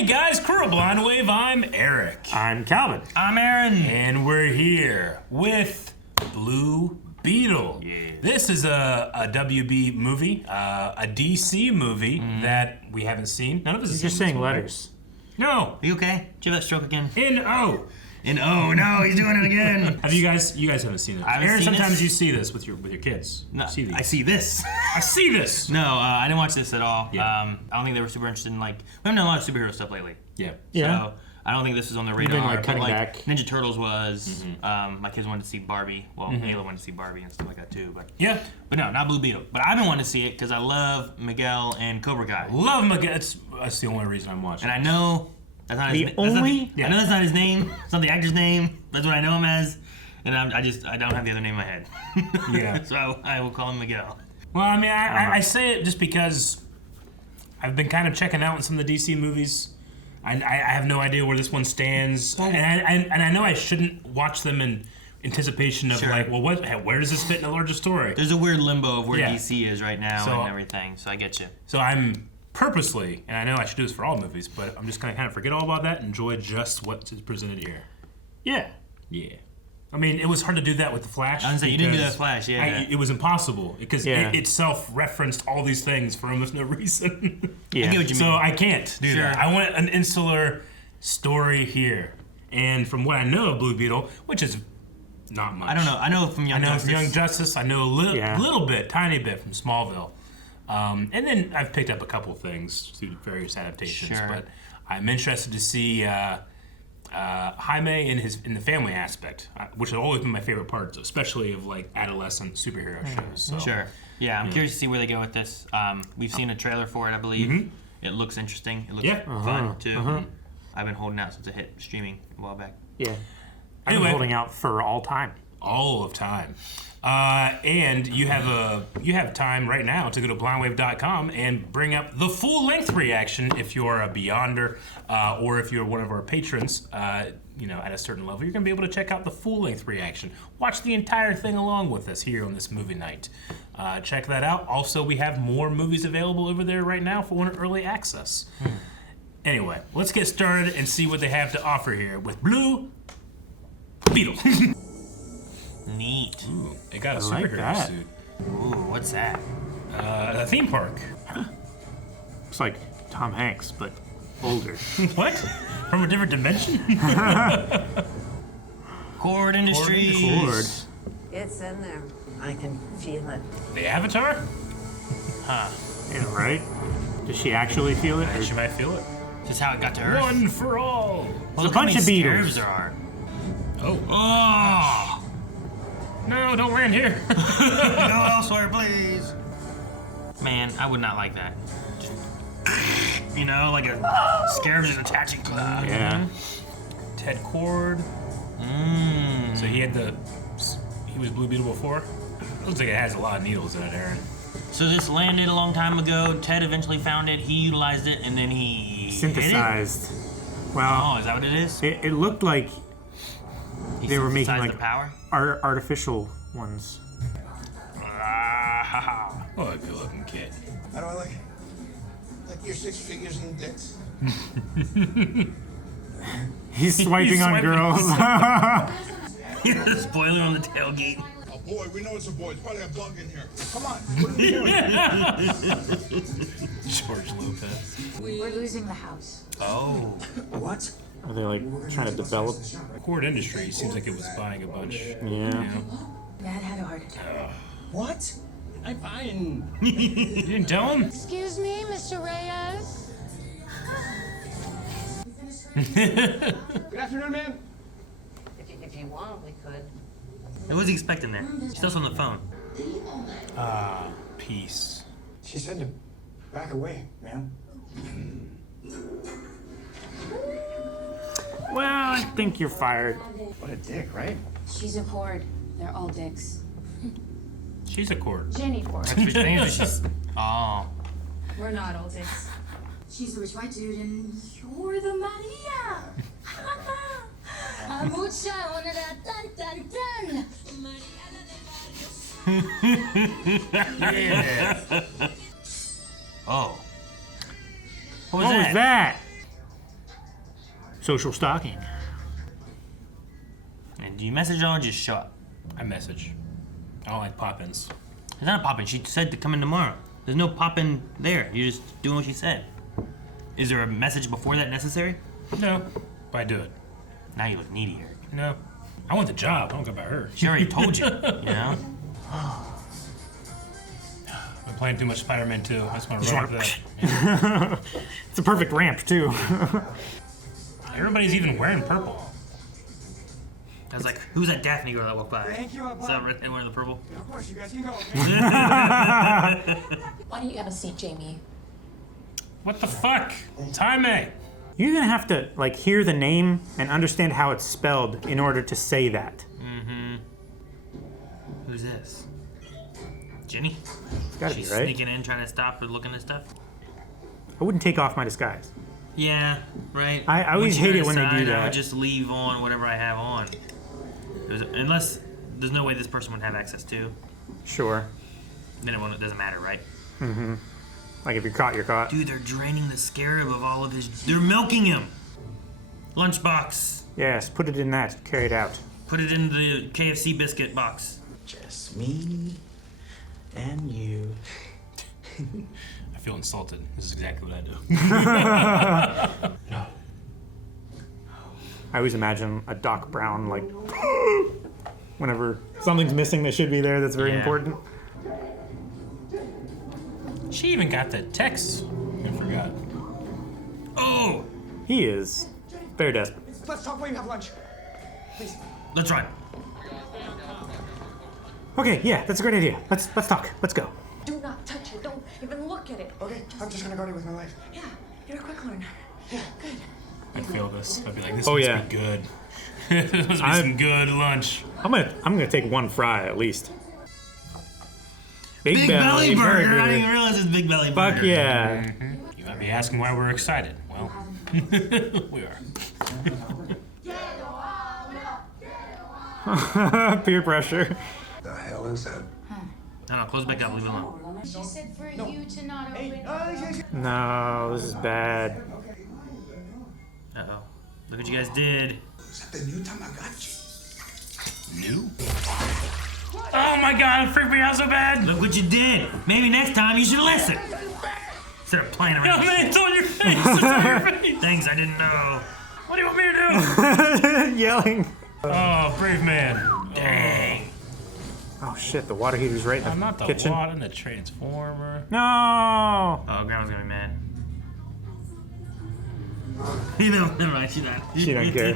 Hey guys, Crew of Blind Wave, I'm Eric. I'm Calvin. I'm Aaron. And we're here with Blue Beetle. Yeah. This is a WB movie, a DC movie that we haven't seen. None of us have You're just seen saying this movie. letters. No. Are you okay? Did you have that stroke again? N-O. Oh no, he's doing it again. Have you guys haven't seen it. I haven't Aaron, seen sometimes this. you see this with your kids. No, See these. I see this. I see this. No, I didn't watch this at all. Yeah. I don't think they were super interested in we haven't done a lot of superhero stuff lately. Yeah. Yeah. So I don't think this was on the You've radar. been, like, cutting but, back. Ninja Turtles was. My kids wanted to see Barbie. Well, Ayla wanted to see Barbie and stuff like that too. Yeah. But no, not Blue Beetle. But I've been wanting to see it because I love Miguel and Cobra Kai. Love him again. That's the only reason I'm watching. And I know that's not The his only- I know that's not his name. It's not the actor's name. That's what I know him as. And I don't have the other name in my head. Yeah. So I will call him Miguel. Well, I mean, I say it just because I've been kind of checking out some of the DC movies. I have no idea where this one stands, and I know I shouldn't watch them in anticipation of Sure. where does this fit in a larger story? There's a weird limbo of where Yeah. DC is right now So- and everything. So I get you. So I'm purposely, and I know I should do this for all movies, but I'm just gonna kind of forget all about that and enjoy just what's presented here. Yeah. Yeah. I mean, it was hard to do that with The Flash. I was gonna say, you didn't do because that Flash, yeah. it was impossible because Yeah. it itself referenced all these things for almost no reason. Yeah. I get what you So mean. I can't do Sure. that. I want an insular story here. And from what I know of Blue Beetle, which is not much. I don't know. I know from I Young know Justice. from Young Justice. I know a Yeah. little bit, tiny bit from Smallville. And then I've picked up a couple things through various adaptations. Sure. But I'm interested to see Jaime in the family aspect, which has always been my favorite parts, especially of like adolescent superhero shows. So. Sure. Yeah, I'm curious to see where they go with this. We've seen a trailer for it, I believe. It looks interesting. It looks Yeah. fun too. I've been holding out since it hit streaming a while back. Yeah. I've Anyway. been holding out for all time. All of time. And you have time right now to go to blindwave.com and bring up the full-length reaction if you're a Beyonder or if you're one of our patrons, at a certain level. You're going to be able to check out the full-length reaction. Watch the entire thing along with us here on this movie night. Check that out. Also, we have more movies available over there right now for early access. Anyway, let's get started and see what they have to offer here with Blue Beetle. Neat. Ooh, it got a like superhero that. suit. Ooh, what's that? A theme park. It's like Tom Hanks, but older. What? From a different dimension? Cord Industries. Lord. It's in there. I can feel it. The Avatar? Yeah, right? Does she actually feel it? Or She might feel it. Just how it got to Earth. One for all. Well, look a how bunch many of Beetles. scarabs there are. Oh. Oh! No, don't land here. Go elsewhere, please. Man, I would not like that. Like a scarab just attaching to that. Yeah. Ted Cord. So he was Blue Beetle before? Looks like it has a lot of needles in it, Aaron. So this landed a long time ago. Ted eventually found it. He utilized it, and then he Synthesized. hit it? Well, Oh, is that what it is? it looked like He they were making synthesized like the power. artificial ones. Oh, a good looking kid. How do I look? Like your six figures in dicks. He's swiping on swiping. girls. Spoiler on the tailgate. A boy, we know it's a boy. It's probably a bug in here. Come on, what are you doing? George Lopez. We're losing the house. Oh. What? Are they like trying to develop? Cord Industries seems like it was buying a bunch. Yeah. Dad had a heart attack. What? I'm fine. You didn't tell him? Excuse me, Mr. Reyes? Good afternoon, ma'am. If you want, we could. What was he expecting there? He's still on the phone. Peace. She said to back away, ma'am. Well, I think you're fired. What a dick, right? She's a Cord. They're all dicks. She's a Cord. Jenny Cord. Which means she's. Oh. We're not all dicks. She's the rich white dude, and you're the Maria. Mucha una da dun dun dun. Yeah. Oh. What What was that? Social stalking. And do you message her or just show up? I message. I don't like pop-ins. It's not a pop-in. She said to come in tomorrow. There's no pop-in there. You're just doing what she said. Is there a message before that necessary? No, but I do it. Now you look needy here. No, I want the job. I don't care about her. She already told you, you know? I've been playing too much Spider-Man 2. I just want to run up that. It's a perfect ramp, too. Everybody's even wearing purple. I was like, who's that Daphne girl that walked by? Thank you, Is that red wearing the purple? Of course, you guys can go. Why don't you have a seat, Jamie? What the fuck? It's Jaime. You're gonna have to, like, hear the name and understand how it's spelled in order to say that. Who's this? Jenny? It's gotta She's be, right? sneaking in, trying to stop her looking at stuff. I wouldn't take off my disguise. Yeah, right. I always Once you hate it when they do decide, I that. would just leave on whatever I have on. Unless there's no way this person would have access to. Sure. Then it doesn't matter, right? Like, if you're caught, you're caught. Dude, they're draining the scarab of all of his... They're milking him! Lunchbox. Yes, put it in that. Carry it out. Put it in the KFC biscuit box. Just me and you. I feel insulted. This is exactly what I do. No. I always imagine a Doc Brown, like, whenever something's missing that should be there that's very Yeah. important. She even got the text. I forgot. Oh! He is very desperate. Let's talk when you have lunch. Please. Let's run. Okay, yeah, that's a great idea. Let's talk. Let's go. Do not touch it. Don't even look at it. Okay, I'm just gonna guard it with my life. Yeah, you're a quick learner. Good. I'd feel this. I'd be like, this Oh, must yeah. be good. This must be some good lunch. I'm gonna take one fry at least. Big Belly Burger! I didn't even realize it's Big Belly Burger. Fuck yeah. You might be asking why we're excited. Well, we are. Peer pressure. The hell is that? No, close back up. Leave it alone. She said for you to not open. No, this is bad. Uh-oh. Look what you guys did. Is that the new Tamagotchi? New? Oh my god, it freaked me out so bad. Look what you did. Maybe next time you should listen. Instead of playing No, around. man, it's on your face. It's on your face. Thanings, I didn't know. What do you want me to do? Yelling. Oh, brave man. Dang. Oh shit, the water heater's right in the I'm not the kitchen. water in the transformer. No. Oh, Grandma's gonna be mad. You know, never mind, she's not. She don't care.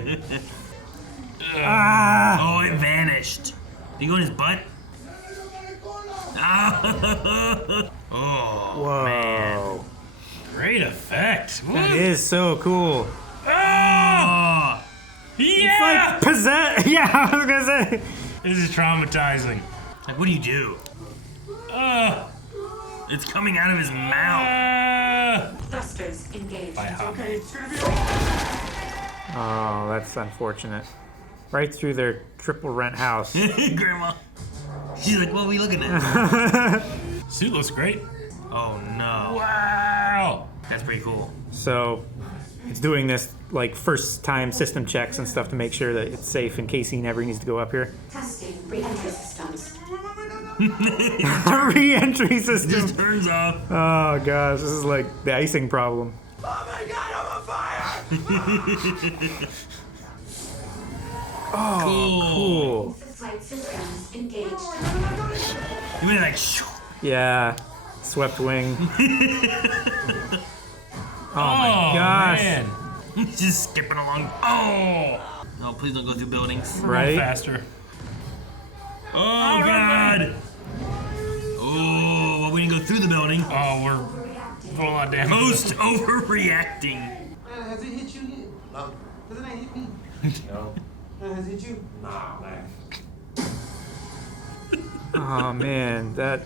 Oh, it vanished. Did you go in his butt? Oh, Whoa. man. Great effect. That is so cool. Oh, yeah! Like possess. Yeah, I was gonna say. This is traumatizing. Like, what do you do? It's coming out of his mouth. Thrusters engaged. By how? Oh, that's unfortunate. Right through their triple rent house. Grandma. She's like, what are we looking at? Suit looks great. Oh, no. Wow. That's pretty cool. So it's doing this like first time system checks and stuff to make sure that it's safe in case he never needs to go up here. Testing re-entry systems. Re-entry system. Just turns off. Oh gosh, this is like the icing problem. Oh my god, I'm on fire! Cool. Flight systems engaged. You mean like, shoo. Yeah. Swept wing. Oh my gosh. Man. Just skipping along. Oh! No, please don't go through buildings. Right? Faster. Oh, God! Oh, well, we didn't go through the building. Oh, we're full on damage. Most overreacting. Has it hit you yet? No. Doesn't it hit me? No. Has it hit you? Nah, man. Oh man, that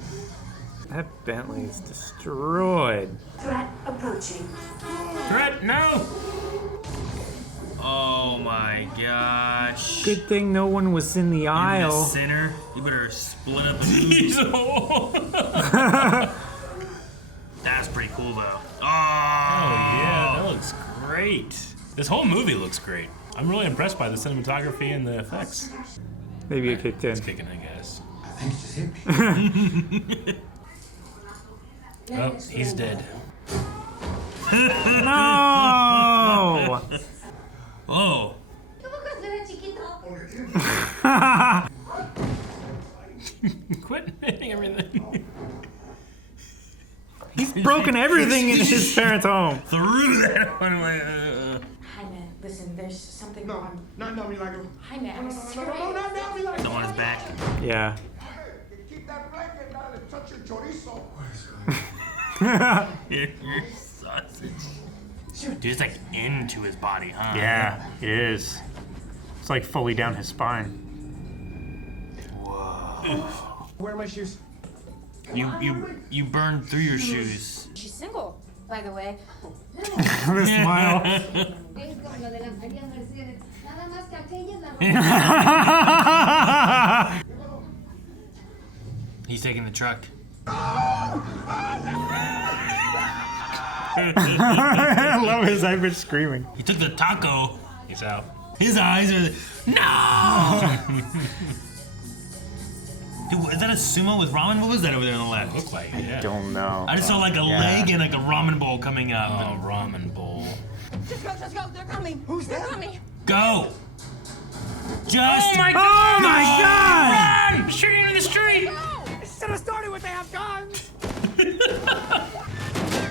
Bentley is destroyed. Threat approaching. Threat, no! Oh my gosh. Good thing no one was in the In the aisle. center. You better split up the He's ooze. old. That's pretty cool though. Oh, Oh yeah, that looks great. This whole movie looks great. I'm really impressed by the cinematography and the effects. Maybe it kicked in. It's kicking, I guess. I think it just hit me. Oh, he's dead. No! Oh. Quit hitting everything. He's broken everything in his parents' home. Through that one. Jaime, listen, there's something wrong. Not now, Milagro. Jaime, I'm No, serious. not now, Milagro. Someone is back. Yeah. Keep that blanket down and touch your chorizo. Sausage. Dude, it's like into his body, huh? Yeah, it is. It's like fully down his spine. Where are my shoes? You burned through your shoes. She's single, by the way. The smile. He's taking the truck. I love his hyper screaming. He took the taco. He's out. His eyes are no. Dude, is that a sumo with ramen? What was that over there on the left? Look like, yeah. Don't know. I just saw like a leg and like a ramen bowl coming up. Oh, ramen bowl. Just go, they're coming. Who's there? They're coming. Go. Just. Oh my Oh god! my god! Run! Shooting in the street! Should have started with they have guns.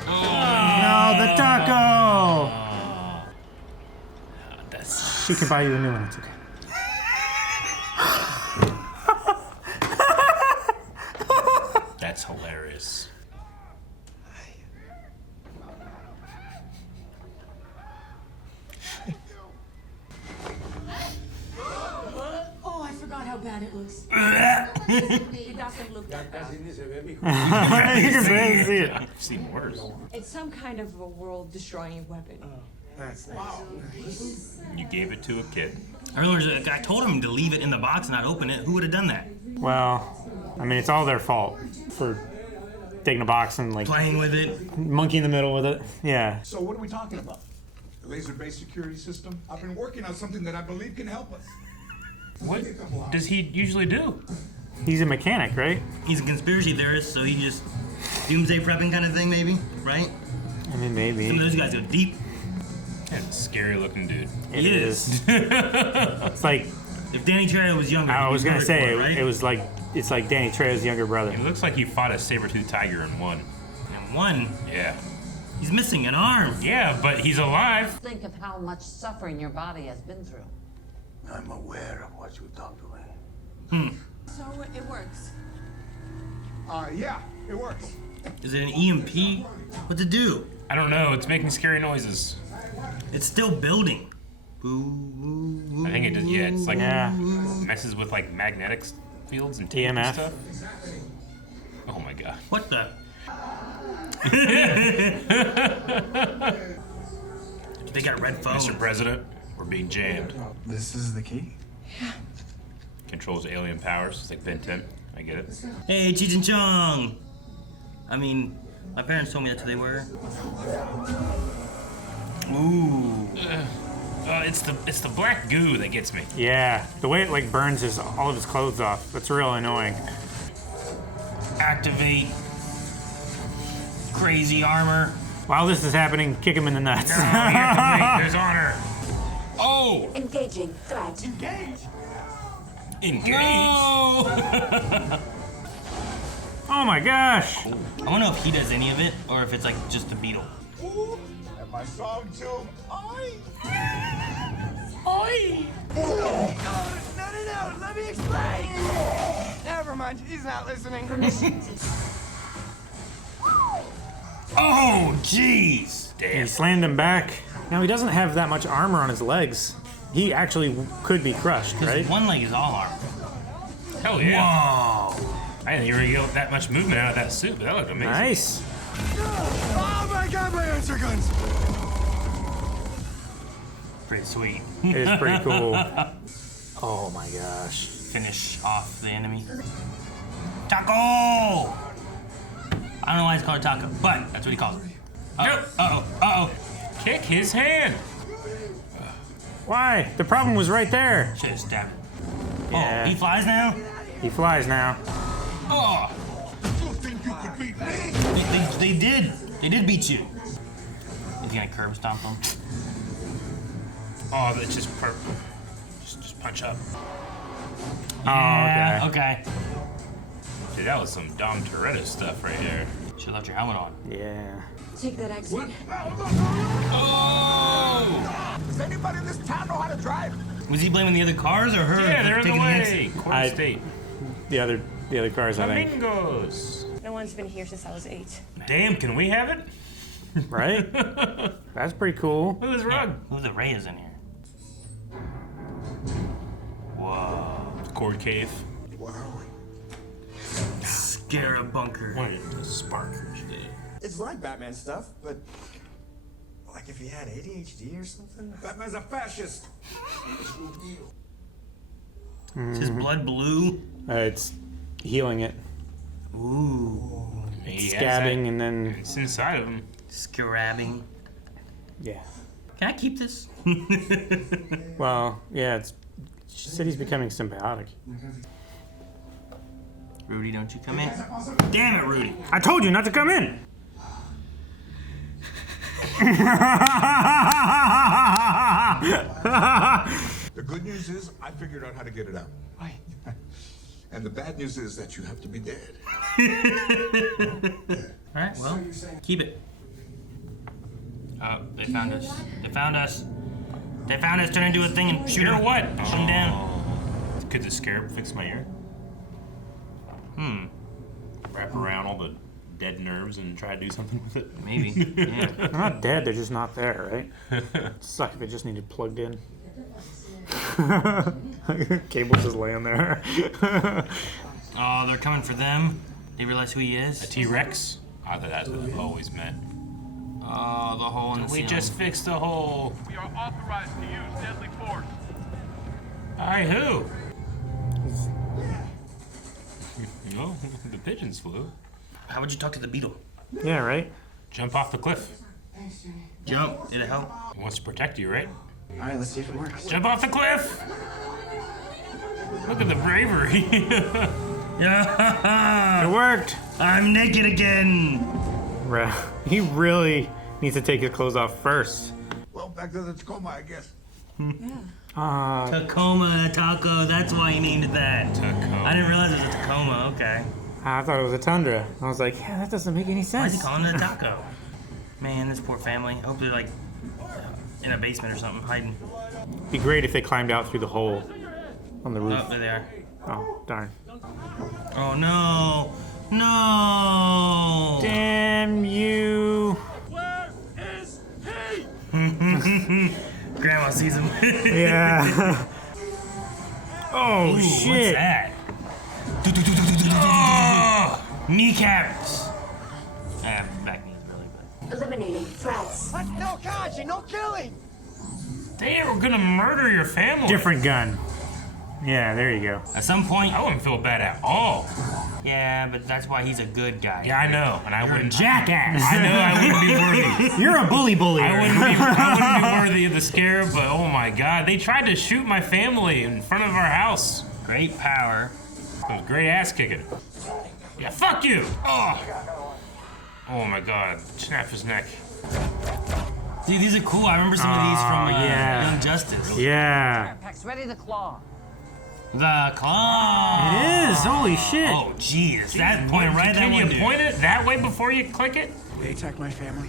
No, the taco! That's She can buy you a new one, it's okay. that's hilarious. Oh, I forgot how bad it looks. It doesn't look that bad. You can barely see it. I've seen worse. It's some kind of a world-destroying weapon. That's nice. You gave it to a kid. I told him to leave it in the box and not open it. Who would have done that? Well, I mean, it's all their fault for taking a box and like Playing with it. monkey in the middle with it. Yeah. So what are we talking about? The laser-based security system? I've been working on something that I believe can help us. What does he usually do? He's a mechanic, right? He's a conspiracy theorist, so he just doomsday prepping kind of thing, maybe, right? I mean, Some of maybe. those guys go deep. That's a scary looking dude. It He is. It's like, If Danny Trejo was younger, I he'd was be gonna say, hardcore, right? it was like, it's like Danny Trejo's younger brother. It looks like he fought a saber-toothed tiger and won. And one, Yeah. he's missing an arm. Yeah, but he's alive. Think of how much suffering your body has been through. I'm aware of what you talked about. So it works. Yeah, it works. Is it an EMP? What's it do? I don't know. It's making scary noises. It's still building. Boo, boo, boo. I think it does. Yeah, it's like Yeah. messes with like magnetic fields and tape and EMF. stuff. Oh my god. What the? They got red phones. Mr. President, we're being jammed. This is the key? Controls alien powers. It's like Ben 10. I get it. Hey, Cheech and Chong. I mean, my parents told me that's who they were. Ooh. It's the black goo that gets me. Yeah. The way it like burns his all of his clothes off. That's real annoying. Activate. Crazy armor. While this is happening, kick him in the nuts. There's honor. Oh! Engaging threat. Engage. Oh my gosh. I don't know if he does any of it or if it's like just the Beetle. And my song too. Oi! No, let me explain. Never mind, he's not listening. Oh, jeez. He slammed him back. Now he doesn't have that much armor on his legs. He actually could be crushed, right? His one leg is all armor. Hell yeah. Whoa. I didn't even get that much movement out of that suit, but that looked amazing. Nice. Oh my god, my answer guns. Pretty sweet. It is pretty cool. Oh my gosh. Finish off the enemy. Taco! I don't know why it's called taco, but that's what he calls it. Uh-oh, uh-oh, uh-oh. Kick his hand. Why? The problem was right there. Should have stabbed him. Yeah. Oh, he flies now? He flies now. Oh! You think you could beat me? They did. They did beat you. Is he gonna curb stomp them? Oh, that's just purple. Just punch up. Yeah, okay. Dude, that was some Dom Toretto stuff right there. Should've left your helmet on. Yeah. Take that exit. Oh! Does anybody in this town know how to drive? Was he blaming the other cars or her? Yeah, for they're in the taking way. hits? Quarter state. The other cars, I think. Flamingos. No one's been here since I was 8. Damn, can we have it? Right? That's pretty cool. Look at this rug. Who the Ray is in here? Whoa. Cord cave. Scarab bunker. What is the sparkers day? It's like Batman stuff, but like if he had ADHD or something. Batman's a fascist. Is his blood blue? It's healing it. Ooh. He has Scabbing that. and then... It's inside of him. Scarabing. Yeah. Can I keep this? Well, yeah, she said he's becoming symbiotic. Rudy, don't you come in. Damn it, Rudy. I told you not to come in! The good news is I figured out how to get it out. And the bad news is that you have to be dead. Alright, well, keep it. Oh, they found us. They found us. They found us, turn into a thing and shoot You're him. what? Shoot him down. Could the scarab fix my ear? Wrap around all the dead nerves and try to do something with it? Maybe, yeah. They're not dead, they're just not there, right? It'd suck if it just needed plugged in. Cable's just laying there. Oh, they're coming for them. They realize who he is. A T-Rex? I thought that's what it always meant. Oh, the hole in the We ceiling. just fixed the hole. We are authorized to use deadly force. Alright, who? No, the pigeons flew. How would you talk to the beetle? Yeah, right? Jump off the cliff. Jump. Did it help? It wants to protect you, right? All right, let's see if it works. Jump off the cliff! Look at the bravery. Yeah. It worked! I'm naked again. He really needs to take his clothes off first. Well, back to the Tacoma, I guess. Tacoma taco. That's why he named it that. Tacoma. I didn't realize it was a Tacoma. Okay. I thought it was a tundra. I was like, yeah, that doesn't make any Why is sense. he calling it a taco? Man, this poor family. I hope they're like in a basement or something, hiding. It'd be great if they climbed out through the hole on the roof. Oh, there they are. Oh, darn. Oh no! No! Damn you! Where is he? Grandma sees him. Yeah. Oh, Ooh, shit. What's that? Oh, kneecaps. Back knees, really, but. Eliminating threats. What? No, Kaji, no killing! They were gonna murder your family. Different gun. Yeah, there you go. At some point, I wouldn't feel bad at all. yeah, but that's why he's a good guy. Yeah, I know, and I wouldn't. Jackass. I know I wouldn't be worthy. You're a bully. I wouldn't be worthy of the scarab, but oh my god, they tried to shoot my family in front of our house. Great power. It was great ass kicking. Yeah, fuck you! Oh! Oh my god, snap his neck. See, these are cool. I remember some of these from yeah. Young Justice. Yeah. Packs ready to claw. The claw. It is. Holy shit. Oh, jeez. That point right there. Can you point it that way before you click it? They attack my family.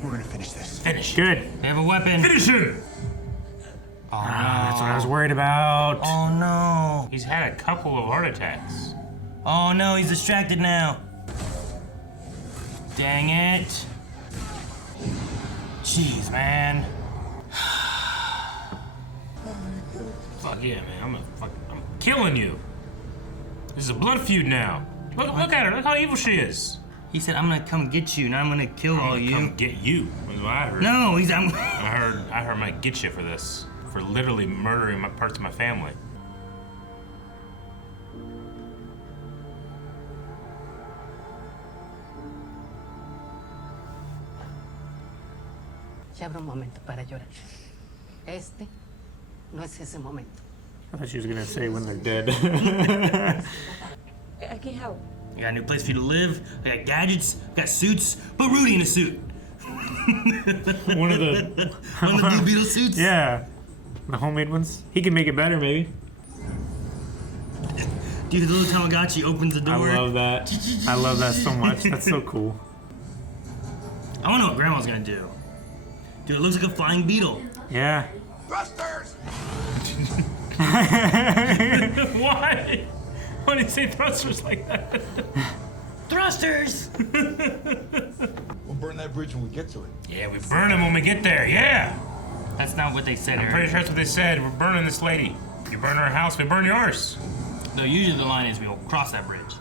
We're gonna finish this. Finish. Good. They have a weapon. Finish him! Oh, no. That's what I was worried about. Oh, no. He's had a couple of heart attacks. Oh, no. He's distracted now. Dang it. Jeez, man. Fuck yeah, man. I'm killing you. This is a blood feud now. Look at her. Look how evil she is. He said, I'm gonna come get you, not I'm gonna kill all you. Come get you. Was what I heard. No, he's. I heard I might get you for this. For literally murdering parts of my family. Se abre un momento para llorar. Este no es ese momento. I thought she was gonna say when they're dead. I can help. I got a new place for you to live. I got gadgets. I got suits. Put Rudy in a suit. One of the Blue Beetle suits. Yeah, the homemade ones. He can make it better, maybe. Dude, the little Tamagotchi opens the door. I love that. I love that so much. That's so cool. I want to know what Grandma's gonna do. Dude, it looks like a flying beetle. Yeah. Thrusters! Why? Why did you say thrusters like that? Thrusters! We'll burn that bridge when we get to it. Yeah, we burn them when we get there. Yeah. That's not what they said, I'm Eric. pretty sure that's what they said. We're burning this lady. You burn her house, we burn yours. No, usually the line is we'll cross that bridge.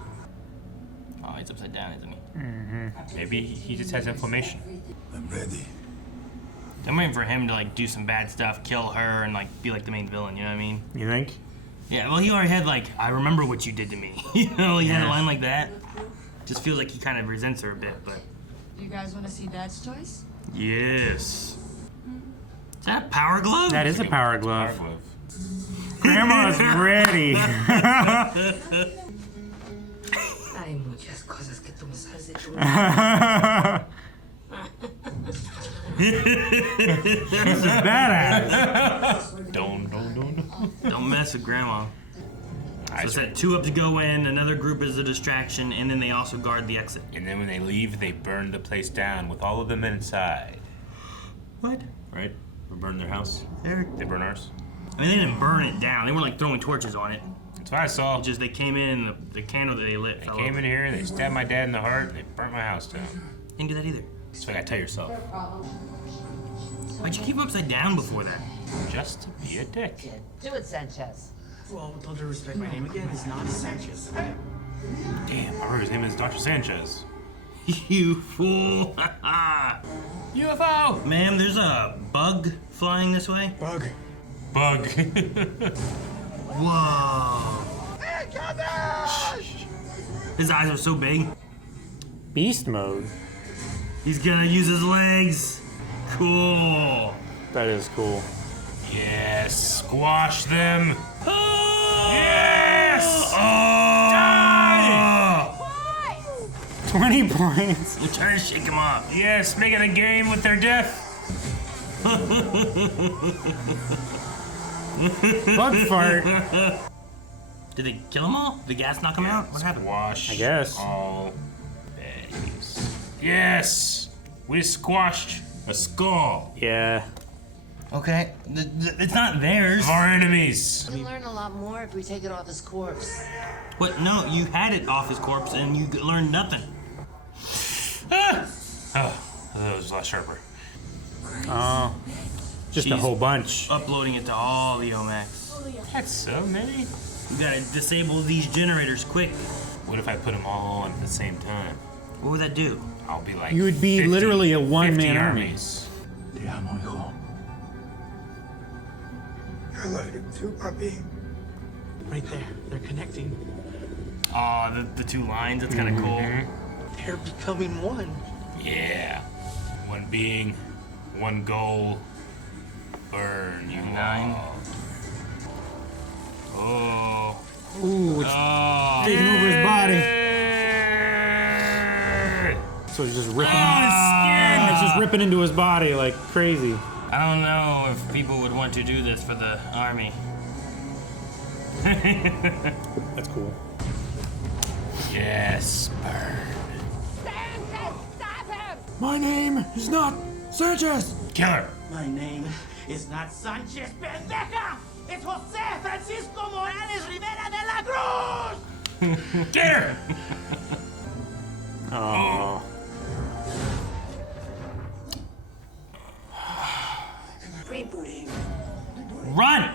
Oh, he's upside down, isn't he? Maybe he just has inflammation. I'm ready. I'm waiting for him to like do some bad stuff, kill her, and like be like the main villain. You know what I mean? You think? Yeah. Well, he already had like, I remember what you did to me. You know, he had a line like that. Just feels like he kind of resents her a bit, but. You guys want to see Dad's toys? Yes. Is that a power glove? That is a power Power glove. glove. Grandma's ready. Hay muchas cosas que tú me sabes de tu She's a badass. Don't mess with Grandma. So it's that 2 up to go in, another group is a distraction, and then they also guard the exit. And then when they leave, they burn the place down with all of them inside. What? Right? We burn their house. Eric? They burn ours. I mean, they didn't burn it down. They weren't like throwing torches on it. That's what I saw. It's just they came in and the candle that they lit They fell came over. in here, they stabbed my dad in the heart, and they burnt my house down. Didn't do that either. That's what I gotta tell yourself. Why'd you keep him upside down before that? Just to be a dick. Do it, Sanchez. Well, with all due respect, my name again is not Sanchez. Damn, I heard his name is Dr. Sanchez. You fool! UFO! Ma'am, there's a bug flying this way. Bug. Bug. Whoa! His eyes are so big. Beast mode. He's gonna use his legs. Cool. That is cool. Yes, squash them. Yes! Die! 20 points. I'm trying to shake him off. Yes, making a game with their death. Bug fart. Did they kill them all? Did the gas knock them out? What happened? Squash. I guess. All baddies. Yes, we squashed a skull Yeah. Okay, it's not theirs. of our enemies. We learn a lot more if we take it off his corpse. What? No, you had it off his corpse and you learned nothing. Ah! Oh, that was a lot sharper. Oh. Just a She's whole bunch. Uploading it to all the OMAX. That's so many. You gotta disable these generators quick. What if I put them all on at the same time? What would that do? I'll be like. You would be 50 literally a 50 one-man army. armies. Te amo, hijo. I love you too, puppy. Right there. They're connecting. Aw, the 2 lines, that's kinda cool. They're becoming one. Yeah. One being, one goal. Burn you Nine. all. Oh. Ooh, it's Oh. taking over his body. So it's just ripping. It's just ripping into his body like crazy. I don't know if people would want to do this for the army. That's cool. Yes, burn. My name is not Sanchez. Kill her. My name is not Sanchez Pendeja. It's Jose Francisco Morales Rivera de la Cruz. Get her. Oh. Run!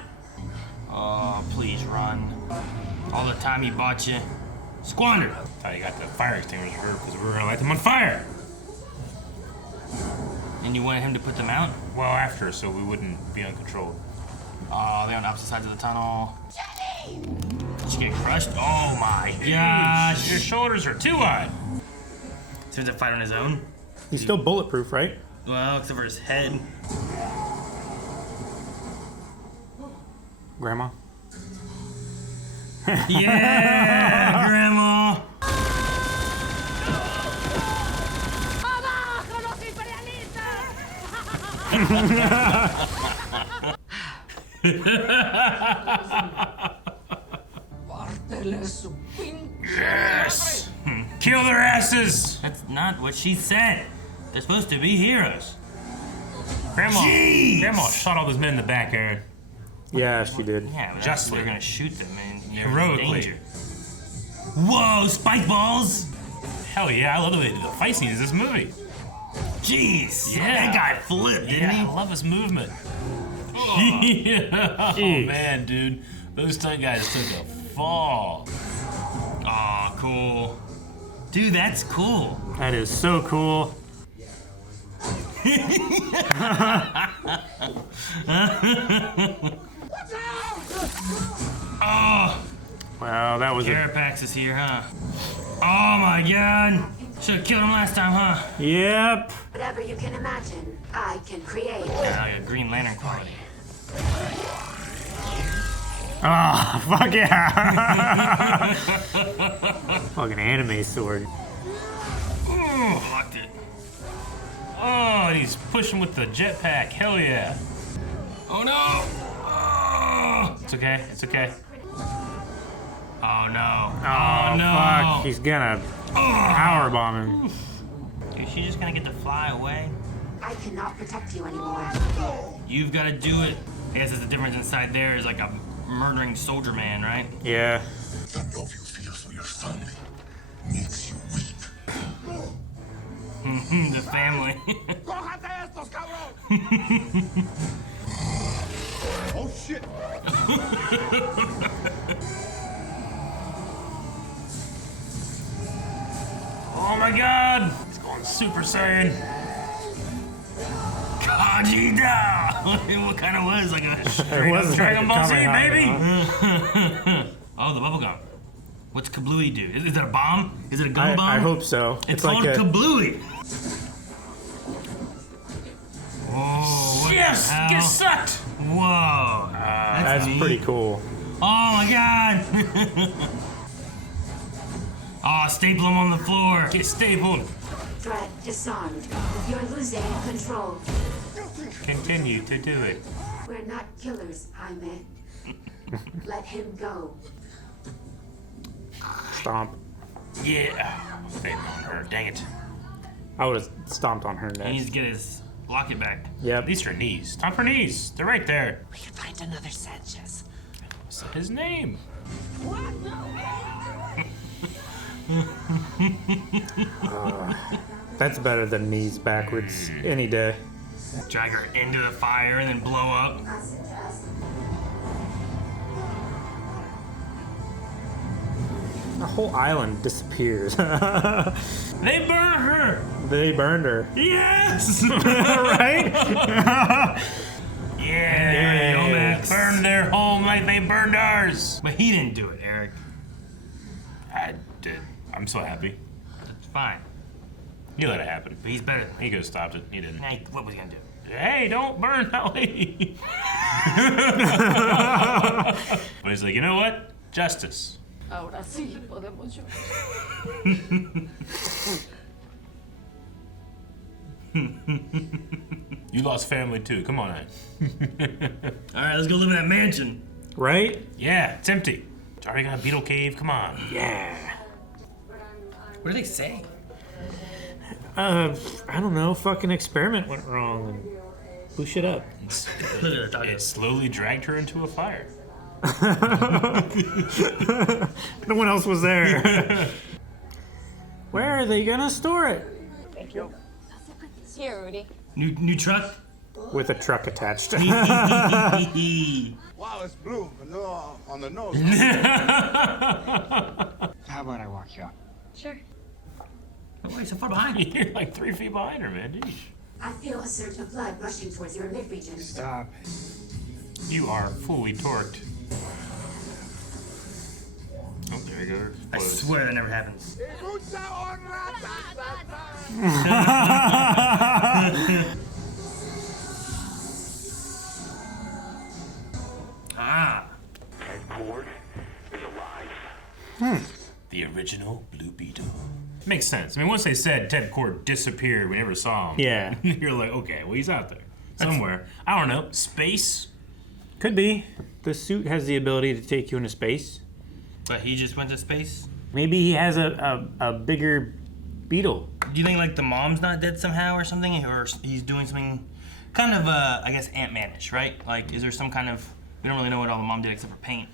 Oh, please run. All the time he bought you. Squandered. Thought you got the fire extinguisher because we were gonna light them on fire. And you wanted him to put them out? Well, after, so we wouldn't be uncontrolled. Oh, they're on opposite sides of the tunnel. Did she get crushed? Oh my gosh. Your shoulders are too wide. So he has to fight on his own? He's still bulletproof, right? Well, except for his head. Grandma. Yeah, Grandma. Yes! Kill their asses! That's not what she said. They're supposed to be heroes. Grandma shot all those men in the back, Aaron. Yeah, she did. Yeah, but Justly. they're gonna shoot them and you're Heroically. in danger. Whoa, spike balls! Hell yeah, I love the way they did the fight scenes in this movie. Jeez, Yeah. that guy flipped, didn't Yeah, he? I love his movement. Yeah. Oh man, dude. Those stunt guys took a fall. Aw, cool. Dude, that's cool. That is so cool. Oh, Wow, that was a... Carapax is here, huh? Oh my god. Should've killed him last time, huh? Yep. Whatever you can imagine, I can create. Yeah, like a Green Lantern quality. Oh, fuck yeah. Fucking anime sword. Blocked it. Oh, and he's pushing with the jetpack. Hell yeah. Oh no! Oh, It's okay. It's okay. oh no. Oh, no. fuck. He's gonna powerbomb him. Is she just gonna get to fly away? I cannot protect you anymore. You've gotta do it. I guess there's a difference inside there is like a murdering soldier man, right? Yeah. The love you feel for your family makes you weak. The family. ¡Cójate estos, cabrón! Oh shit! Oh my god! He's going Super Saiyan. Kajida! What kind of was? Like a It was Dragon Ball Z, Kamehameha. baby! Oh, the bubblegum. What's Kablooey do? Is it a bomb? Is it a gum bomb? I hope so. It's called like a... Kablooey. Whoa, what Yes! the hell? Get sucked! Whoa. That's neat. pretty cool. Oh my god! Oh, staple him on the floor. Get stapled. Threat disarmed. You're losing control. Continue to do it. We're not killers, Jaime. Let him go. Stomp. Yeah. Staying on her. Dang it. I would have stomped on her He needs next. to get his locket back. Yep. These are her knees. Stomp her knees. They're right there. We can find another Sanchez. What's his name? That's better than knees backwards any day. Drag her into the fire and then blow up. The whole island disappears. They burned her! They burned her. Yes! Right? Yeah, There you go, Max. burned their home like they burned ours. But he didn't do it, Eric. I did. I'm so happy. It's fine. He let it happen. But he's better. He could have stopped it. He didn't. Hey, what was he gonna do? Hey, don't burn that lady. But he's like, you know what? Justice. Ahora sí podemos llorar. You lost family too. Come on, man. All right, let's go live in that mansion. Right? Yeah, it's empty. It's already got a beetle cave. Come on. Yeah. What do they say? I don't know. Fucking experiment went wrong and blew shit up. It slowly dragged her into a fire. No one else was there. Where are they gonna store it? Here, Rudy. New truck? With a truck attached. Wow, it's blue, but no on the nose. How about I walk you up? Sure. Why are you so far behind? You're like 3 feet behind her, man. Jeez. I feel a surge of blood rushing towards your mid-region. Stop. You are fully torqued. Oh, there you go. I swear that never happens. Ah, The original Blue Beetle. Makes sense. I mean, once they said Ted Kord disappeared, we never saw him. Yeah. You're like, okay, well, he's out there somewhere. I don't know. Space? Could be. The suit has the ability to take you into space. But he just went to space? Maybe he has a bigger beetle. Do you think like the mom's not dead somehow or something? Or he's doing something kind of, I guess, Ant-Man-ish, right? Like, is there some kind of, we don't really know what all the mom did except for paint.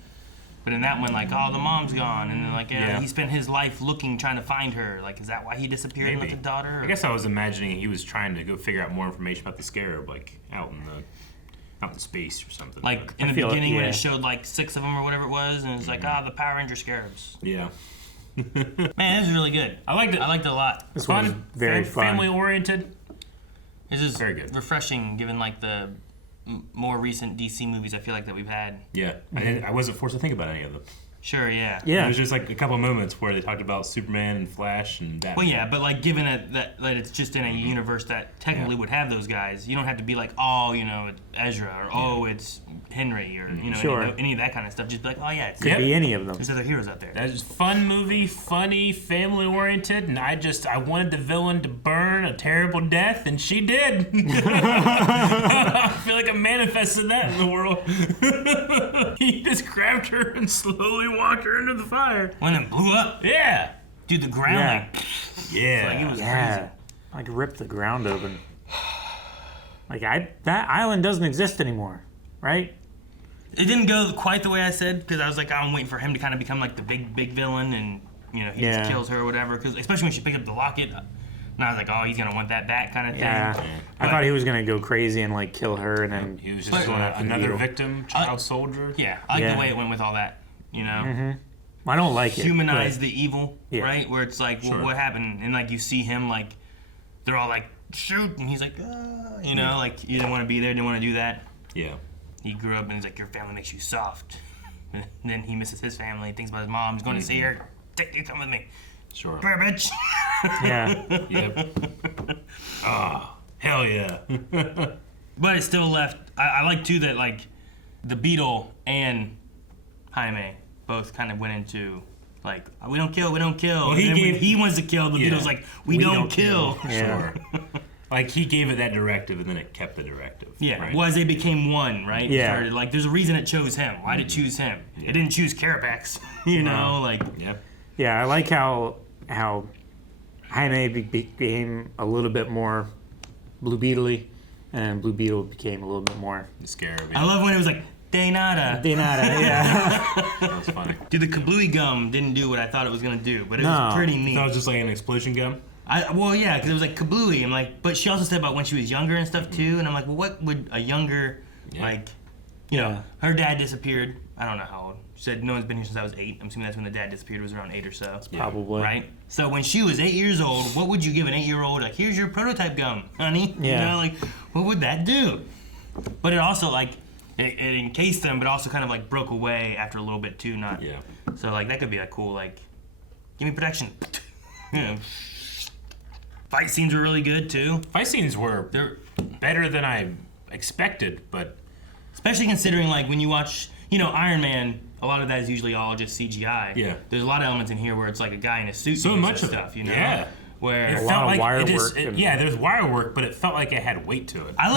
But in that one, like, oh, the mom's gone. And then, like, he spent his life looking, trying to find her. Like, is that why he disappeared with the daughter? Or? I guess I was imagining he was trying to go figure out more information about the scarab, like, out in space or something. Like, in the beginning when it showed, like, 6 of them or whatever it was, and it's like, the Power Ranger scarabs. Yeah. Man, this is really good. I liked it. I liked it a lot. This one was very fun. Family-oriented. This is very good. Refreshing, given, like, the more recent DC movies I feel like that we've had. Yeah, I wasn't forced to think about any of them. Sure, yeah. There was just like a couple of moments where they talked about Superman and Flash and Batman. Well, yeah, but like given that it's just in a universe that technically would have those guys, you don't have to be like, oh, you know, it's Ezra or oh, it's Henry or you know any of that kind of stuff. Just be like, oh yeah, it's could be any of them. There's other heroes out there. That's just fun movie, funny, family oriented, and I wanted the villain to burn a terrible death, and she did. I feel like I manifested that in the world. He just grabbed her and slowly walked her into the fire. When it blew up? Yeah. Dude, the ground it was crazy. Like ripped the ground open. Like that island doesn't exist anymore, right? It didn't go quite the way I said because I was like, I'm waiting for him to kind of become like the big villain and you know he just kills her or whatever. Because especially when she picked up the locket, and I was like, oh, he's gonna want that back kind of thing. Yeah. I thought he was gonna go crazy and like kill her, and then he was just going after another victim, child soldier. Yeah, I like the way it went with all that. You know. Mm-hmm. I don't like it. Humanize the evil, right? Where it's like, well, what happened? And like you see him like, they're all like, shoot, and he's like, you know, like you didn't want to be there, didn't want to do that. Yeah. He grew up and he's like, your family makes you soft. And then he misses his family, thinks about his mom, he's going to see her. You come with me. Sure. Bear bitch. Yeah. Yep. Ah, hell yeah. But it still left. I like too that like the Beetle and Jaime both kind of went into like we don't kill. Well, and then when he wants to kill, the Beetle's like we don't kill. Sure. Like he gave it that directive, and then it kept the directive. Yeah. Right? Well, as they became one, right? Yeah. Started, like there's a reason it chose him. Why did it choose him? It didn't choose Carapax. You know, like. Yeah. Yeah, I like how Jaime became a little bit more Blue Beetle-y, and Blue Beetle became a little bit more scary. I love when it was like. De nada, yeah. That was funny. Dude, the Kabloom Gum didn't do what I thought it was gonna do, but it was pretty neat. That was just like an explosion gum? Well, yeah, because it was like Kabloom. I'm like, but she also said about when she was younger and stuff too, and I'm like, well, what would a younger, like, you know, her dad disappeared. I don't know how old. She said no one's been here since I was 8. I'm assuming that's when the dad disappeared. It was around 8 or so. Probably. Right. So when she was 8 years old, what would you give an 8-year-old? Like, here's your prototype gum, honey. Yeah. You know, like, what would that do? But it also like. It encased them, but also kind of like broke away after a little bit too. Not so like that could be a cool like, give me protection. You know. Fight scenes were really good too. Fight scenes they're better than I expected, but especially considering like when you watch Iron Man, a lot of that is usually all just CGI. Yeah. There's a lot of elements in here where it's like a guy in a suit. So doing much of stuff, it. you know. Yeah. Where it felt like wire work. There's wire work, but it felt like it had weight to it. I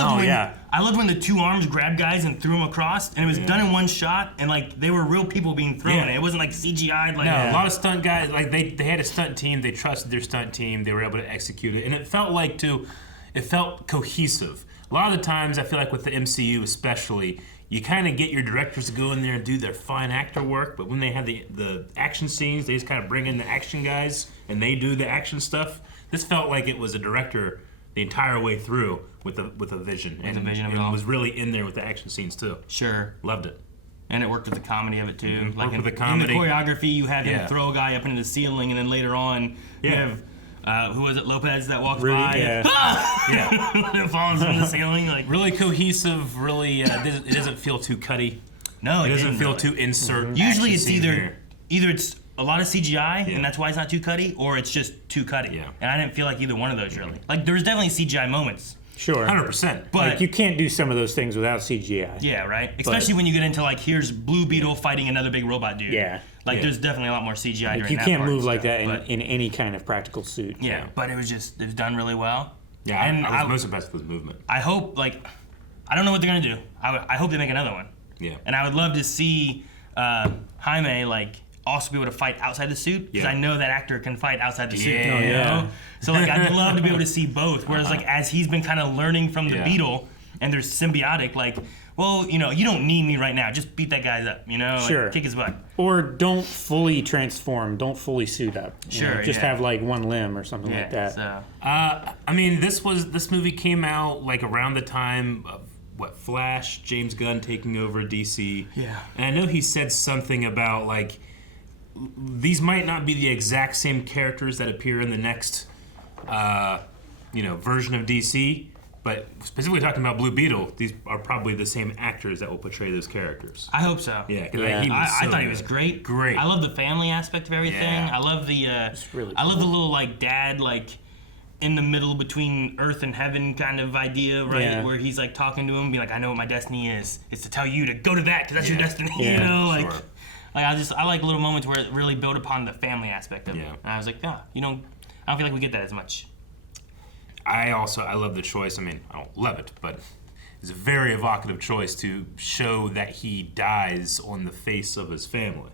loved when the two arms grabbed guys and threw them across, and it was done in one shot, and like they were real people being thrown. It wasn't like CGI'd. Like a lot of stunt guys, like they had a stunt team. They trusted their stunt team. They were able to execute it, and it felt like it felt cohesive. A lot of the times, I feel like with the MCU especially, you kind of get your directors to go in there and do their fine actor work, but when they have the action scenes, they just kind of bring in the action guys and they do the action stuff. This felt like it was a director the entire way through with a vision, and it was really in there with the action scenes too. Sure, loved it, and it worked with the comedy of it too. Mm-hmm. Like in the choreography, you have him throw a guy up into the ceiling, and then later on you have. Who was it? Lopez that walks by. And falls from the ceiling. Like really cohesive. Really, it doesn't feel too cutty. No, it doesn't feel too insert. Mm-hmm. Usually, it's either it's a lot of CGI, and that's why it's not too cutty, or it's just too cutty. Yeah. And I didn't feel like either one of those really. Like there was definitely CGI moments, Sure. 100%. But like you can't do some of those things without CGI. Yeah, right. Especially when you get into like here's Blue Beetle fighting another big robot dude. Yeah. Like there's definitely a lot more CGI Like during you that can't part move and like stuff, that in any kind of practical suit. Yeah, but it was done really well. Yeah, and I was most impressed with his movement. I hope I don't know what they're gonna do. I hope they make another one. Yeah. And I would love to see Jaime also be able to fight outside the suit because I know that actor can fight outside the suit. Yeah. You know? So I'd love to be able to see both. Whereas as he's been kind of learning from the Beetle and they're symbiotic, well, you don't need me right now. Just beat that guy up, Sure. kick his butt. Or don't fully transform. Don't fully suit up. Sure. Just have one limb or something like that. So. I mean, this movie came out around the time of Flash, James Gunn taking over DC. Yeah. And I know he said something about these might not be the exact same characters that appear in the next version of DC, but specifically talking about Blue Beetle, these are probably the same actors that will portray those characters. I hope so. Yeah, because I thought he was great. Great. I love the family aspect of everything. Yeah. I love the really I love the little dad in the middle between Earth and Heaven kind of idea, right? Yeah. Where he's talking to him, being I know what my destiny is. It's to tell you to go to that because that's your destiny. Yeah. Sure. I like little moments where it really built upon the family aspect of it. And I was like, I don't feel like we get that as much. I love the choice. I mean, I don't love it, but it's a very evocative choice to show that he dies on the face of his family.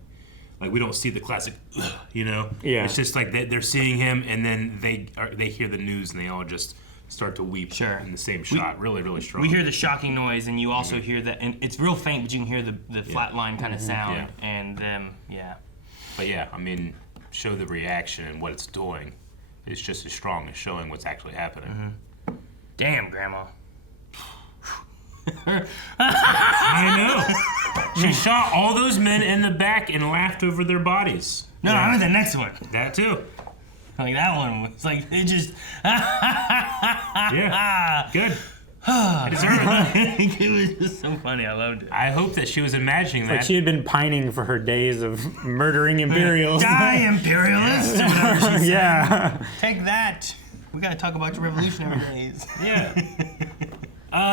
We don't see the classic, Yeah. It's just they're seeing him, and then they hear the news, and they all just start to weep in the same shot. Really, really strong. We hear the shocking noise, and you also hear that, and it's real faint, but you can hear the flat line kind of sound, and them, But I mean, show the reaction and what it's doing. It's just as strong as showing what's actually happening. Damn, Grandma. I know. She shot all those men in the back and laughed over their bodies. No, I meant the next one. That too. That one was it just. Yeah. Good. I deserve it. It was just so funny. I loved it. I hope that she was imagining that. She had been pining for her days of murdering Imperials. Die, Imperialists! Or whatever she said. Yeah. Take that. We gotta talk about your revolutionary days. Yeah.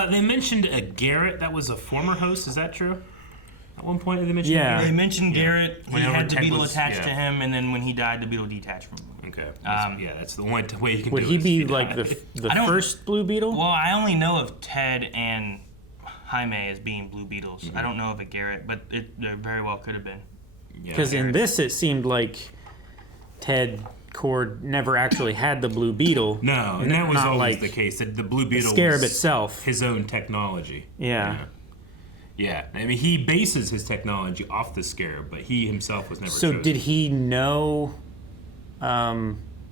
They mentioned a Garrett that was a former host. Is that true? At one point, they mentioned Yeah. Garrett? They mentioned Garrett. He Whenever had the Ted Beetle was- attached to him, and then when he died, the Beetle detached from him. Okay. That's the only way you can Would do he it. be is if the don't- first Blue Beetle? Well, I only know of Ted and Jaime as being Blue Beetles. I don't know of a Garrett, but it very well could have been. Because in this, it seemed like Ted Cord never actually had the Blue Beetle. No, and that was not always the case. That the Blue Beetle Scarab was itself. his own technology. Yeah. Yeah. I mean, he bases his technology off the Scarab, but he himself was never So chosen. did he know,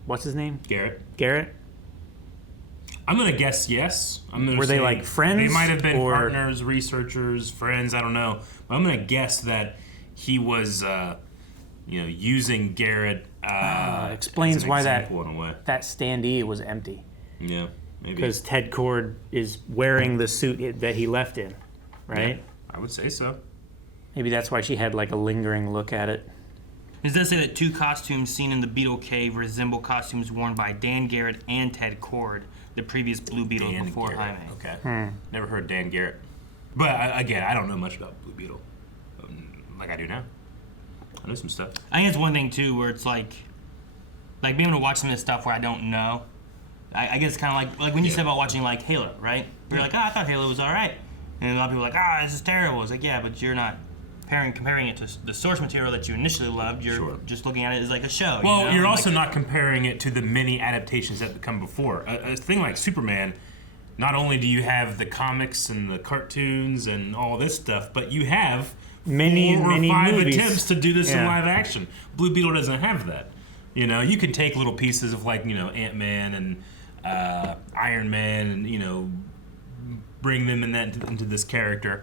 what's his name? Garrett? Garrett? I'm going to guess yes. Were they friends? They might have been or... partners, researchers, friends, I don't know. But I'm going to guess that he was, using Garrett explains as an why example in a way. that standee was empty. Yeah, maybe. Because Ted Cord is wearing the suit that he left in, right? I would say so. Maybe that's why she had a lingering look at it. It does say that 2 costumes seen in the Beetle Cave resemble costumes worn by Dan Garrett and Ted Cord, the previous Blue Beetle Dan before Garrett. Jaime. Okay. Never heard Dan Garrett. But again, I don't know much about Blue Beetle like I do now. I know some stuff. I think it's one thing too where it's being able to watch some of this stuff where I don't know. I guess kind of like when you said about watching Halo, right? You're I thought Halo was all right, and a lot of people are this is terrible. It's yeah, but you're not comparing it to the source material that you initially loved. You're just looking at it as a show. Well, you're also not comparing it to the many adaptations that have come before. A thing like Superman, not only do you have the comics and the cartoons and all this stuff, but you have many 4 or 5 movies. attempts to do this in Yeah. live action. Blue Beetle doesn't have that. You can take little pieces of Ant-Man and Iron Man and bring them into this character,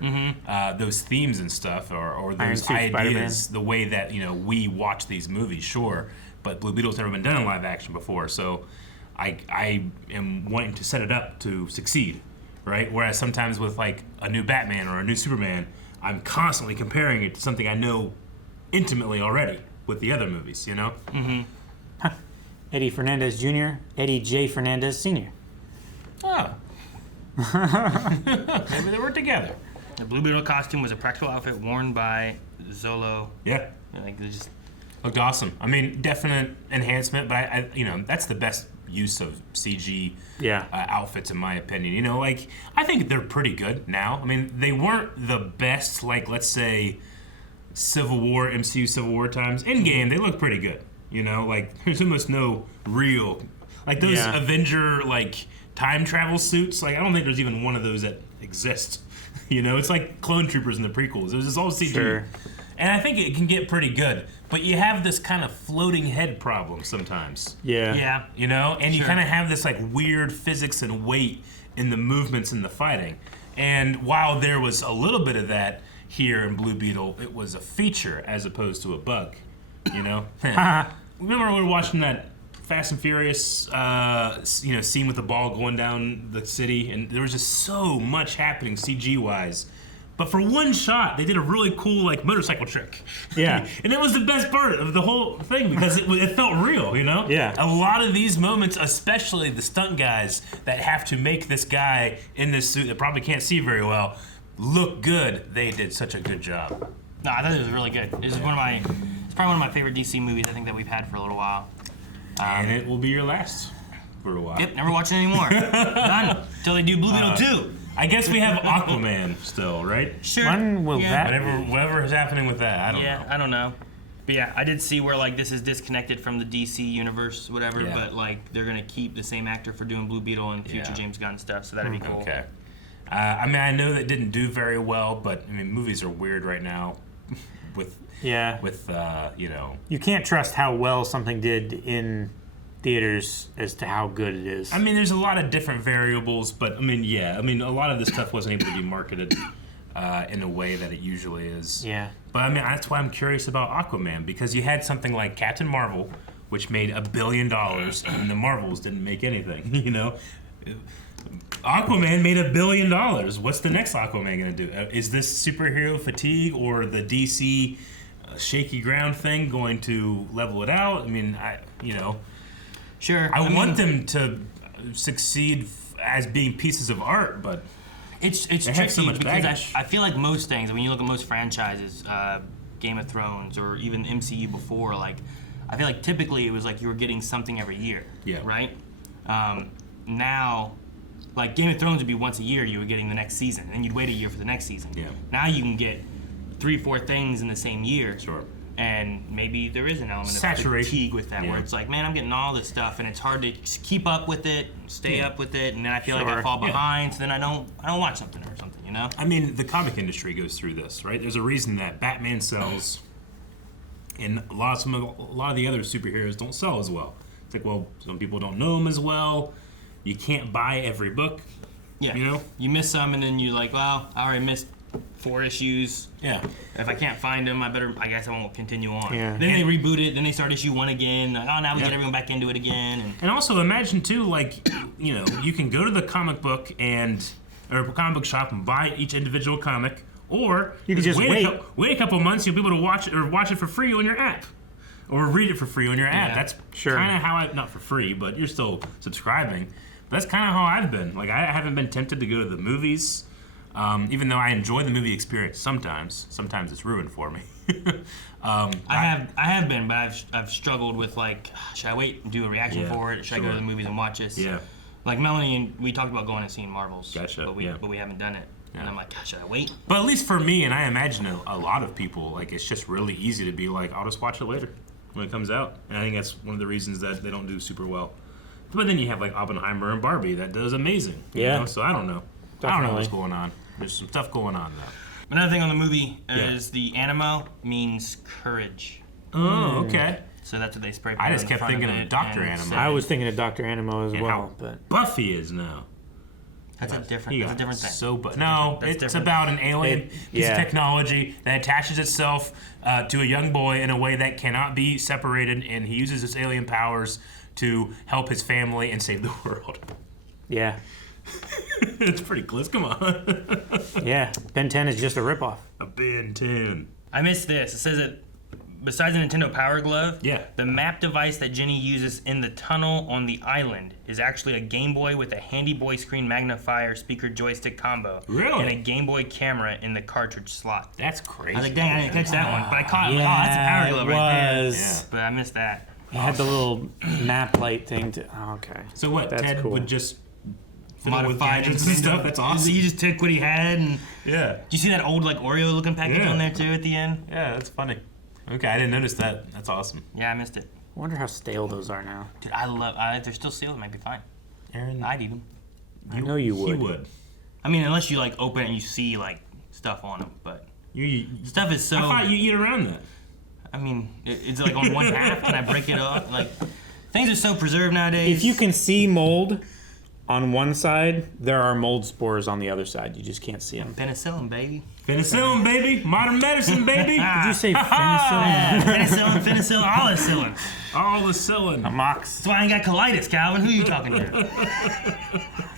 those themes and stuff, or those ideas, the way that we watch these movies, sure. But Blue Beetle's never been done in live action before, so I am wanting to set it up to succeed, right? Whereas sometimes with a new Batman or a new Superman, I'm constantly comparing it to something I know intimately already with the other movies, Eddie Fernandez Jr., Eddie J. Fernandez Sr. Oh. Maybe they work together. The Blue Beetle costume was a practical outfit worn by Zolo. Yeah. Like they just Looked awesome. I mean, definite enhancement, but I that's the best use of CG outfits in my opinion. You know, like I think they're pretty good now. I mean, they weren't the best, like let's say Civil War, MCU Civil War times. In game, they look pretty good. You know, like there's almost no real, like those Avenger like time travel suits. Like I don't think there's even one of those that exists. You know, it's like clone troopers in the prequels. It was just all CG. Sure. And I think it can get pretty good, but you have this kind of floating head problem sometimes. yeah. You know, and you Sure. kind of have this like weird physics and weight in the movements and the fighting. And while there was a little bit of that here in Blue Beetle, it was a feature as opposed to a bug. You know. Remember we were watching that Fast and Furious, scene with the ball going down the city, and there was just so much happening CG-wise. But for one shot, they did a really cool like motorcycle trick. Yeah. And it was the best part of the whole thing because it felt real, you know? Yeah. A lot of these moments, especially the stunt guys that have to make this guy in this suit that probably can't see very well look good, they did such a good job. No, I thought it was really good. It's probably one of my favorite DC movies I think that we've had for a little while. And it will be your last for a while. Yep, never watching it anymore. Done. Until they do Blue Beetle 2. I guess we have Aquaman still, right? Sure. When will that? Whatever is happening with that, I don't know. I don't know. But yeah, I did see where like this is disconnected from the DC universe, whatever. Yeah. But like they're gonna keep the same actor for doing Blue Beetle and future James Gunn stuff, so that'd be cool. Okay. I mean, I know that didn't do very well, but I mean, movies are weird right now. with You can't trust how well something did in theaters as to how good it is. I mean, there's a lot of different variables, but I mean, a lot of this stuff wasn't able to be marketed in a way that it usually is. Yeah. But I mean, that's why I'm curious about Aquaman, because you had something like Captain Marvel, which made $1 billion, and the Marvels didn't make anything. You know, Aquaman made $1 billion. What's the next Aquaman gonna do? Is this superhero fatigue or the DC shaky ground thing going to level it out? I mean, Sure. I want them to succeed as being pieces of art, but it's they tricky have so much because baggage. I feel like most things, when you look at most franchises, Game of Thrones or even MCU before, like I feel like typically it was like you were getting something every year. Yeah. Right? Now, like Game of Thrones would be once a year you were getting the next season, and you'd wait a year for the next season. Yeah. Now you can get 3-4 things in the same year. Sure. And maybe there is an element Saturation. of fatigue with that, where it's like, man, I'm getting all this stuff, and it's hard to keep up with it, stay up with it, and then I feel like I fall behind, so then I don't watch something or something, you know? I mean, the comic industry goes through this, right? There's a reason that Batman sells, and a lot of the other superheroes don't sell as well. It's like, well, some people don't know them as well. You can't buy every book. Yeah. You know? You miss some, and then you're like, well, I already missed 4 issues. Yeah. If I can't find them, I guess I won't continue on. Yeah. Then they reboot it, then they start issue 1 again. Like, oh, now we Yeah. get everyone back into it again. And also imagine too, like, you can go to the comic book or comic book shop and buy each individual comic, or You can just wait a couple months, you'll be able to watch it for free on your app. Or read it for free on your app. Yeah. That's Sure. kind of how not for free, but you're still subscribing. But that's kind of how I've been. Like, I haven't been tempted to go to the movies, even though I enjoy the movie experience sometimes. Sometimes it's ruined for me. I have been, but I've struggled with like, should I wait and do a reaction for it? Should I go to the movies and watch this? Yeah. Like Melanie and we talked about going and seeing Marvels. Gotcha, But we haven't done it. And I'm like, gosh, should I wait? But at least for me, and I imagine a lot of people, like, it's just really easy to be like, I'll just watch it later when it comes out. And I think that's one of the reasons that they don't do super well. But then you have like Oppenheimer and Barbie that does amazing. Yeah. You know? So I don't know. I don't know what's going on. There's some stuff going on though. Another thing on the movie is the Animo means courage. Oh, okay. So that's what they spray. I just kept thinking of Dr. Animo. I was thinking of Dr. Animo as And well, how but Buffy is now. That's a different thing. It's about an alien piece of technology that attaches itself to a young boy in a way that cannot be separated, and he uses his alien powers to help his family and save the world. yeah. It's pretty close. Come on. Yeah. Ben 10 is just a ripoff. A Ben 10. I missed this. It says that besides the Nintendo Power Glove, Yeah. the map device that Jenny uses in the tunnel on the island is actually a Game Boy with a Handy Boy screen magnifier speaker joystick combo. Really? And a Game Boy camera in the cartridge slot. That's crazy. I was like, dang, I didn't catch that one. But I caught it. Like, oh, that's a Power Glove right there. was. Yeah. But I missed that. It had the little map light thing to. Oh, okay. So what? That's Ted cool. would just fiddle with Modified gadgets and stuff. That's awesome. You just took what he had and... Yeah. Do you see that old like Oreo looking package Yeah. on there too at the end? Yeah, that's funny. Okay, I didn't notice that. That's awesome. Yeah, I missed it. I wonder how stale those are now. Dude, if they're still sealed, it might be fine. Aaron, I'd eat them. I know you would. He would. I mean, unless you like open it and you see like stuff on them, but stuff is so. I thought you eat around that. I mean, it's like on one half. Can I break it off? Like, things are so preserved nowadays. If you can see mold on one side, there are mold spores on the other side. You just can't see them. Penicillin, baby. Penicillin, baby. Modern medicine, baby. Did you say penicillin? Penicillin, all the cillin. All the cillin. A mox. That's why I ain't got colitis, Calvin. Who you talking to?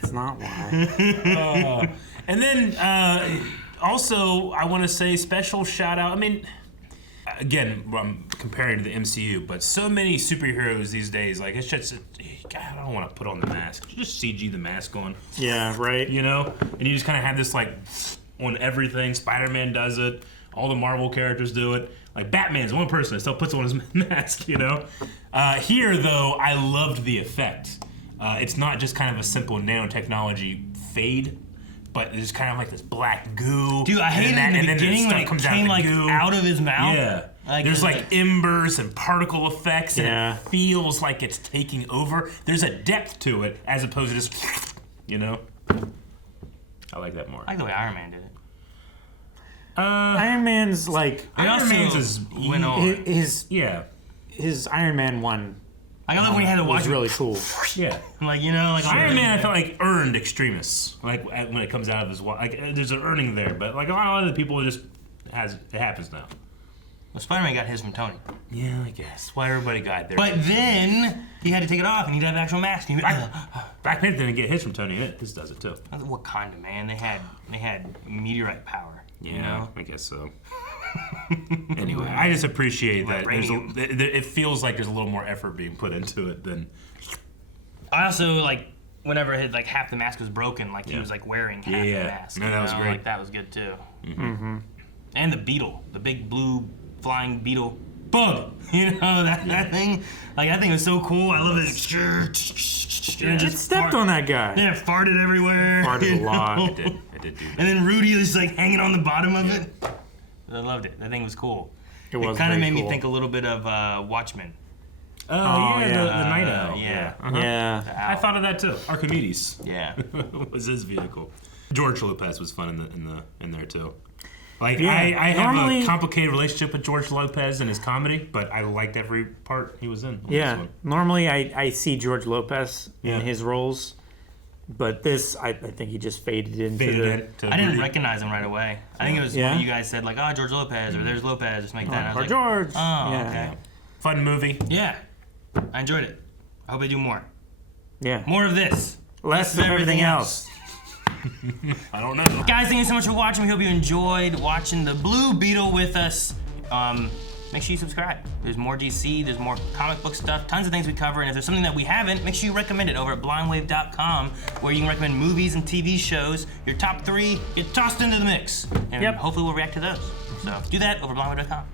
That's not why. And then also, I want to say special shout out. I mean, again, I'm comparing to the MCU, but so many superheroes these days, like it's just, God, I don't want to put on the mask. Just CG the mask on. Yeah, right. You know, and you just kind of have this like on everything. Spider-Man does it. All the Marvel characters do it. Like Batman's one person that still puts on his mask. You know. Here though, I loved the effect. It's not just kind of a simple nanotechnology fade, but it's kind of like this black goo. Dude, I hated it in the beginning when it came like out of his mouth. Yeah. There's like embers and particle effects, and it feels like it's taking over. There's a depth to it as opposed to just, you know. I like that more. I like the way Iron Man did it. Iron Man's like Iron Man's is went on. His Iron Man 1. I love when you had to watch was it. really cool. Yeah. Like, you know, like Iron Man, I felt like earned Extremis. Like when it comes out of his like, there's an earning there, but like a lot of other people, it happens now. Well, Spider-Man got his from Tony. Yeah, I guess. Why everybody got there. But then he had to take it off, and he'd have an actual mask. And Black Panther didn't get his from Tony. This does it too. Wakanda, man, they had meteorite power. Yeah, you know? I guess so. Anyway, I just appreciate that. It feels like there's a little more effort being put into it than. I also like whenever like half the mask was broken, like he was like wearing half the mask. No, that was great. Like that was good too. Mm-hmm. And the beetle, the big blue flying beetle bug. You know that thing. Like that thing was so cool. I love it. It stepped on that guy. Yeah, it farted everywhere. Farted a lot. I did do that. And then Rudy was like hanging on the bottom of it. I loved it. That thing was cool. It was kind of made cool. me think a little bit of Watchmen. Oh yeah, yeah. the Night Owl. Yeah. Uh-huh. Yeah. I thought of that too. Archimedes. Yeah. was his vehicle. George Lopez was fun in there too. Like Yeah, I have normally- a complicated relationship with George Lopez and his comedy, but I liked every part he was in. on Yeah. this one. Normally, I see George Lopez Yeah. in his roles, but this, I think he just faded into the. I didn't recognize him right away. I think it was Yeah? one of you guys said like, "Oh, George Lopez," or "There's Lopez," or something like that. And I was Or like, George. "Oh, Yeah. okay." Fun movie. Yeah, I enjoyed it. I hope they do more. Yeah. More of this. Less of everything else. I don't know. Guys, thank you so much for watching. We hope you enjoyed watching the Blue Beetle with us. Make sure you subscribe. There's more DC, there's more comic book stuff, tons of things we cover, and if there's something that we haven't, make sure you recommend it over at blindwave.com, where you can recommend movies and TV shows. Your top 3 get tossed into the mix, and hopefully we'll react to those. So do that over blindwave.com.